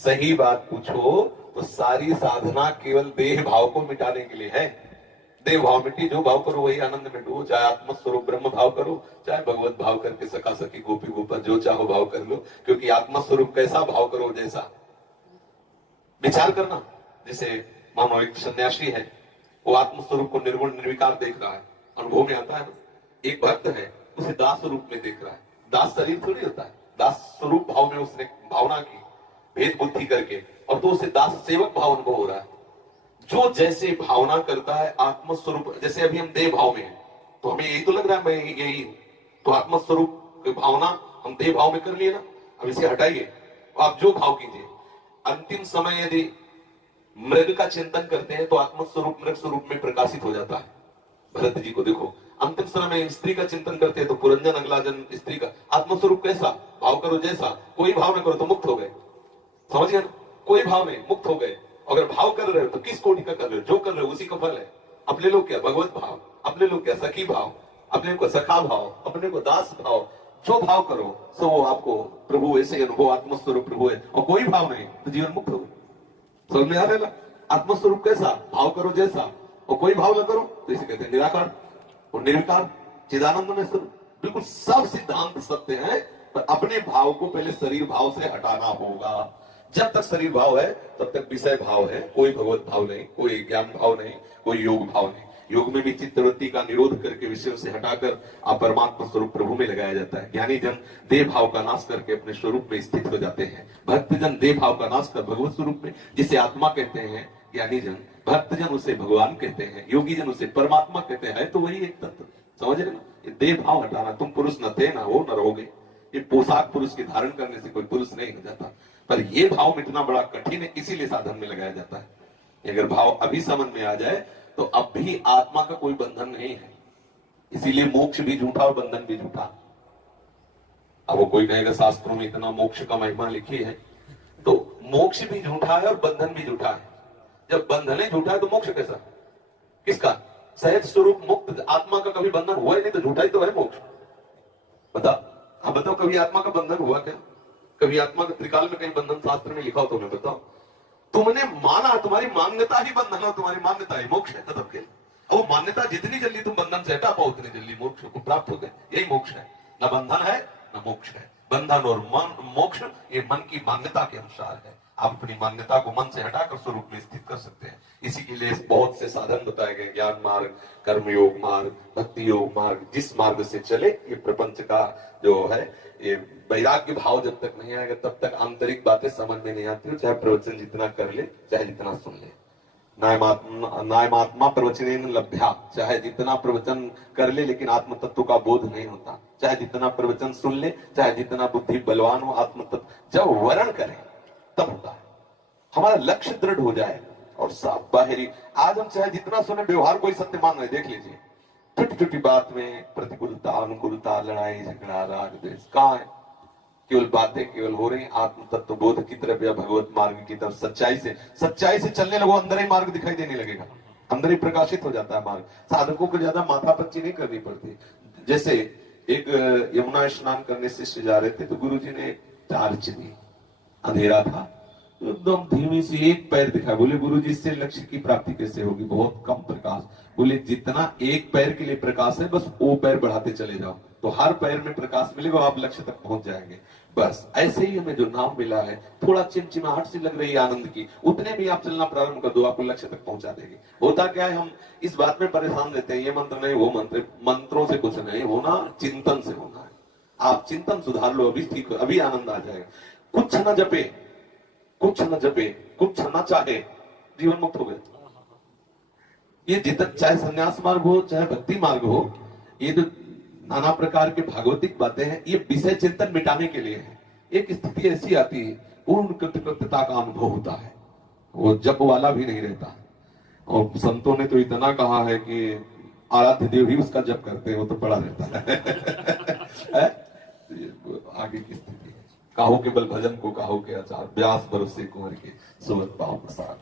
सही बात पूछो तो सारी साधना केवल देह भाव को मिटाने के लिए है। देह भाव मिट्टी, जो भाव करो वही आनंद में डूबो, चाहे आत्मस्वरूप ब्रह्म भाव करो, चाहे भगवत भाव करके सखा सखी गोपी गोपाल जो चाहो भाव कर लो, क्योंकि आत्मस्वरूप कैसा भाव करो जैसा विचार करना। जैसे मानो एक सन्यासी है, वो आत्मस्वरूप को निर्गुण निर्विकार देख रहा है, अनुभव में आता है ना। एक भक्त है, उसे दास रूप में देख रहा है। दास शरीर थोड़ी होता है, दास स्वरूप भाव में उसने भावना की भेद बुद्धि करके, और तो उसे दास सेवक भाव अनुभव हो रहा है। जो जैसे भावना करता है आत्मस्वरूप, जैसे अभी हम देह भाव में हैं तो हमें यही तो लग रहा है मैं यही हूं, तो आत्मस्वरूप की भावना हम देह भाव में कर लिए ना। अब इसे हटाइए, आप जो भाव कीजिए। अंतिम समय यदि मृग का चिंतन करते हैं तो आत्मस्वरूप मृग स्वरूप में प्रकाशित हो जाता है। भरत जी को देखो, अंतिम समय में स्त्री का चिंतन करते हैं तो पुरंजन अगला जन स्त्री का आत्मस्वरूप कैसा भाव करो जैसा, कोई भाव न करो तो मुक्त हो गए। समझ गए ना, कोई भाव नहीं, मुक्त हो गए। अगर भाव कर रहे हो तो किस कोटि का कर रहे हो, जो कर रहे हो उसी का फल है। अपने लोग क्या भगवत भाव, अपने लोग क्या सखी भाव, अपने को सखा भाव, अपने को दास भाव, जो भाव करो सो वो आपको प्रभु ऐसे अनुभव, आत्मस्वरूप प्रभु है। और कोई भाव नहीं तो जीवन मुक्त हो गए। समझ में आ रहा है ना, आत्मस्वरूप कैसा भाव करो जैसा, और कोई भाव न करो तो इसे कहते हैं निराकार और निर्विकार चिदानंद में स्वरूप। बिल्कुल सब सिद्धांत सत्य है, पर अपने भाव को पहले शरीर भाव से हटाना होगा। जब तक शरीर भाव है तब तक विषय भाव है, कोई भगवत भाव नहीं, कोई ज्ञान भाव नहीं, कोई योग भाव नहीं। योग में भी चित्तवृत्ति का निरोध करके विषयों से हटाकर आप परमात्मा स्वरूप प्रभु में लगाया जाता है। ज्ञानी जन देह भाव का नाश करके अपने स्वरूप में स्थित हो जाते हैं। भक्त जन देह भाव का नाश कर भगवत स्वरूप में, जिसे आत्मा कहते हैं ज्ञानी जन, भक्त जन उसे भगवान कहते हैं, योगी जन उसे परमात्मा कहते हैं। तो वही एक तत्व, समझ रहे ना। ये देह भाव हटाना, तुम पुरुष न थे ना हो न रहोगे। ये पोशाक पुरुष की धारण करने से कोई पुरुष नहीं हो जाता, पर ये भाव मिटना बड़ा कठिन है, इसीलिए साधन में लगाया जाता है। अगर भाव अभी समझ में आ जाए तो अब भी आत्मा का कोई बंधन नहीं है। इसीलिए मोक्ष भी झूठा और बंधन भी झूठा। अब वो कोई कहेगा शास्त्रों में इतना मोक्ष का महिमा लिखी है, तो मोक्ष भी झूठा है और बंधन भी झूठा है। जब बंधन ही झूठा है तो मोक्ष कैसा, किसका? सहज स्वरूप मुक्त आत्मा का कभी बंधन हुआ ही नहीं तो झूठा ही तो है मोक्ष। बता, अब बताओ कभी आत्मा का बंधन हुआ क्या? कभी आत्मा का त्रिकाल में कहीं बंधन शास्त्र में लिखा हो तो मैं बताओ। तुमने माना, तुम्हारी मान्यता ही बंधन है, तुम्हारी मान्यता ही मोक्ष है। खत्म के वो मान्यता जितनी जल्दी तुम बंधन से हटा पाओ उतनी जल्दी मोक्ष को प्राप्त हो गए। यही मोक्ष है, न बंधन है न मोक्ष है। बंधन और मोक्ष ये मन की मान्यता के अनुसार है। आप अपनी मान्यता को मन से हटाकर स्वरूप में स्थित कर सकते हैं। इसी के लिए बहुत से साधन बताए गए, ज्ञान मार्ग, कर्मयोग मार्ग, भक्ति योग मार्ग। जिस मार्ग से चले ये प्रपंच का जो है, ये वैराग्य भाव जब तक नहीं आएगा तब तक आंतरिक बातें समझ में नहीं आती। चाहे प्रवचन जितना कर ले, चाहे जितना सुन ले। नायमात्मा प्रवचन लभ्या, चाहे जितना प्रवचन कर ले लेकिन आत्म तत्व का बोध नहीं होता। चाहे जितना प्रवचन सुन ले, चाहे जितना बुद्धि बलवान हो, आत्म तत्व जब वर्ण करे तब होता है। हमारा लक्ष्य दृढ़ हो जाए और साफ बाहरी, आज हम चाहे जितना सुने व्यवहार कोई सत्य मान रहे, देख लीजिए छोटी छोटी बात में प्रतिकूलता अनुकूलता, लड़ाई झगड़ा, राग द्वेष कहाँ है? केवल बातें केवल हो रही। आत्म तत्व बोध की तरफ या भगवत मार्ग की तरफ सच्चाई से चलने लगो, अंदर ही मार्ग दिखाई देने लगेगा, अंदर ही प्रकाशित हो जाता है मार्ग। साधकों को ज्यादा माथापच्ची नहीं करनी पड़ती। जैसे एक यमुना स्नान करने शिष्य जा रहे थे तो गुरुजी ने टार्च दी, अंधेरा था, तो एकदम धीमी सी एक पैर दिखा। बोले गुरुजी इससे लक्ष्य की प्राप्ति कैसे होगी, बहुत कम प्रकाश। बोले जितना एक पैर के लिए प्रकाश है बस वो पैर बढ़ाते चले जाओ तो हर पैर में प्रकाश मिलेगा, आप लक्ष्य तक पहुंच जाएंगे। बस ऐसे ही हमें जो नाम मिला है, थोड़ा चिमचिमाहट सी लग रही है आनंद की, उतने भी आप चलना प्रारंभ कर दो, आपको लक्ष्य तक पहुंचा देगी। होता क्या है, हम इस बात में परेशान रहते हैं, ये मंत्र नहीं वो मंत्र, मंत्रों से कुछ नहीं होना, चिंतन से होना है। आप चिंतन सुधार लो, अभी ठीक हो, अभी आनंद आ जाएगा। कुछ न जपे, कुछ न जपे, कुछ न चाहे, जीवन मुक्त हो गए। ये जितना चाहे संन्यास मार्ग हो चाहे भक्ति मार्ग हो, ये जो नाना प्रकार की भागवतिक बातें हैं, ये विषय चिंतन मिटाने के लिए है। एक स्थिति ऐसी आती है, पूर्ण कृतकृत्यता का अनुभव होता है, वो जप वाला भी नहीं रहता। और संतों ने तो इतना कहा है कि आराध्य देव ही उसका जप करते हैं, वो तो पड़ा रहता है। आगे की स्थिति है, काहो के बल भजन को काहो के आचार, व्यास भरोसे कुंवर के सुवत पाव प्रसाद।